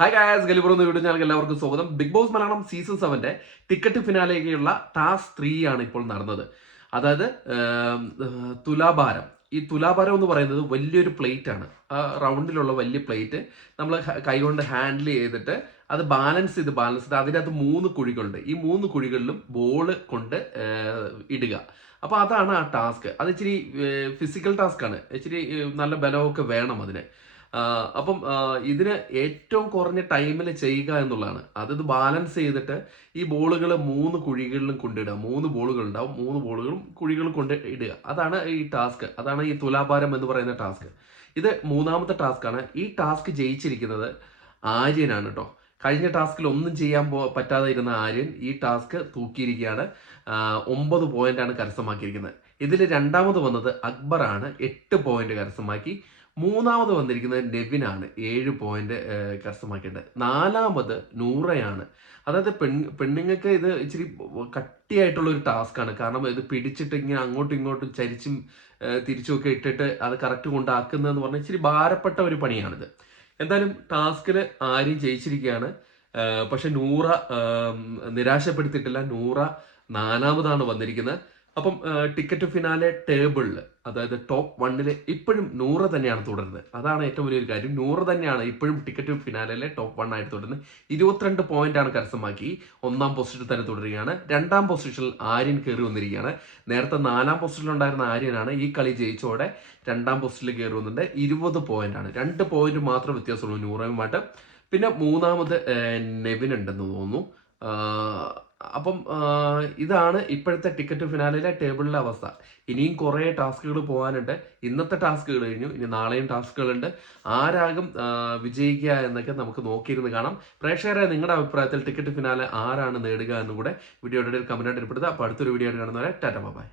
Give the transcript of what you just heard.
Hi guys, ഗലിബർ എന്ന video channel എല്ലാവർക്കും സ്വാഗതം. Bigg Boss Malayalam season 7 ticket ഫിനാലേക്കുള്ള ടാസ്ക് 3 ആണ് ഇപ്പോൾ നടന്നത്. അതായത് തുലാഭാരം. ഈ തുലാഭാരം എന്ന് പറയുന്നത് വലിയൊരു പ്ലേറ്റ് ആണ്. റൗണ്ടിലുള്ള വലിയ പ്ലേറ്റ് നമ്മൾ കൈകൊണ്ട് ഹാൻഡിൽ ചെയ്തിട്ട് അത് ബാലൻസ് ചെയ്ത് അതിനകത്ത് 3 കുഴികളുണ്ട്. ഈ 3 കുഴികളിലും ബോൾ കൊണ്ട് ഇടുക. അപ്പോൾ അതാണ് ആ ടാസ്ക്. അത് ഇച്ചിരി ഫിസിക്കൽ ടാസ്ക് ആണ്. ഇച്ചിരി നല്ല ബലമൊക്കെ വേണം അതിന്. അപ്പം ഇതിന് ഏറ്റവും കുറഞ്ഞ ടൈമിൽ ചെയ്യുക എന്നുള്ളതാണ്. ഇത് ബാലൻസ് ചെയ്തിട്ട് ഈ ബോളുകൾ 3 കുഴികളിലും കൊണ്ടിടുക. 3 ബോളുകൾ ഉണ്ടാവും. 3 ബോളുകളും കുഴികളും കൊണ്ട് ഇടുക. അതാണ് ഈ ടാസ്ക്. അതാണ് ഈ തുലാഭാരം എന്ന് പറയുന്ന ടാസ്ക്. ഇത് 3ാമത്തെ ടാസ്ക് ആണ്. ഈ ടാസ്ക് ജയിച്ചിരിക്കുന്നത് ആര്യനാണ് കേട്ടോ. കഴിഞ്ഞ ടാസ്കിൽ ഒന്നും ചെയ്യാൻ പറ്റാതെ ഇരുന്ന ആര്യൻ ഈ ടാസ്ക് തൂക്കിയിരിക്കുകയാണ്. 9 പോയിന്റാണ് കരസ്ഥമാക്കിയിരിക്കുന്നത്. ഇതിൽ രണ്ടാമത് വന്നത് അക്ബറാണ്. 8 പോയിന്റ് കരസ്ഥമാക്കി. മൂന്നാമത് വന്നിരിക്കുന്നത് നെവിനാണ്. 7 പോയിന്റ് കരസ്ഥമാക്കിയിട്ടുണ്ട്. 4ാമത് നൂറയാണ്. അതായത് പെണ്ണുങ്ങൾക്ക് ഇത് ഇച്ചിരി കട്ടിയായിട്ടുള്ള ഒരു ടാസ്ക് ആണ്. കാരണം ഇത് പിടിച്ചിട്ട് ഇങ്ങനെ അങ്ങോട്ടും ഇങ്ങോട്ടും ചരിച്ചും തിരിച്ചുമൊക്കെ ഇട്ടിട്ട് അത് കറക്റ്റ് കൊണ്ടാക്കുന്നതെന്ന് പറഞ്ഞാൽ ഇച്ചിരി ഭാരപ്പെട്ട ഒരു പണിയാണിത്. എന്തായാലും ടാസ്കിൽ ആരും ജയിച്ചിരിക്കുകയാണ്. പക്ഷെ നൂറ നിരാശപ്പെടുത്തിയിട്ടില്ല. നൂറ 4ാമതാണ് വന്നിരിക്കുന്നത്. അപ്പം ടിക്കറ്റ് ഫിനാലെ ടേബിളിൽ, അതായത് ടോപ്പ് 1 ഇപ്പോഴും നൂറ തന്നെയാണ് തുടരുന്നത്. അതാണ് ഏറ്റവും വലിയൊരു കാര്യം. നൂറ തന്നെയാണ് ഇപ്പോഴും ടിക്കറ്റ് ഫിനാലിലെ ടോപ്പ് 1 ആയിട്ട് തുടരുന്നത്. 22 പോയിന്റാണ് കരസ്ഥമാക്കി 1ാം പൊസിഷനിൽ തന്നെ തുടരുകയാണ്. 2ാം പൊസിഷനിൽ ആര്യൻ കയറി വന്നിരിക്കുകയാണ്. നേരത്തെ 4ാം പൊസിഷനിൽ ഉണ്ടായിരുന്ന ആര്യനാണ് ഈ കളി ജയിച്ചോടെ 2ാം പൊസിഷനിൽ കയറി വന്നിട്ടുണ്ട്. 20 പോയിന്റാണ്. 2 പോയിന്റ് മാത്രം വ്യത്യാസമുള്ളൂ നൂറയുമായിട്ട്. പിന്നെ 3ാമത് നെവിൻ ഉണ്ടെന്ന് തോന്നുന്നു. അപ്പം ഇതാണ് ഇപ്പോഴത്തെ ടിക്കറ്റ് ഫിനാലിലെ ടേബിളിലെ അവസ്ഥ. ഇനിയും കുറേ ടാസ്കുകൾ പോകാനുണ്ട്. ഇന്നത്തെ ടാസ്കുകൾ കഴിഞ്ഞു. ഇനി നാളെയും ടാസ്കുകളുണ്ട്. ആരാകും വിജയിക്കുക എന്നൊക്കെ നമുക്ക് നോക്കിയിരുന്ന് കാണാം. പ്രേക്ഷകരെ, നിങ്ങളുടെ അഭിപ്രായത്തിൽ ടിക്കറ്റ് ഫിനാലെ ആരാണ് നേടുക എന്നും കൂടെ വീഡിയോയുടെ കമന്റായിട്ട് ഏർപ്പെടുത്തുക. അപ്പോൾ അടുത്തൊരു വീഡിയോ ആയിട്ട് കാണുന്നവരെ ടാറ്റ ബൈ.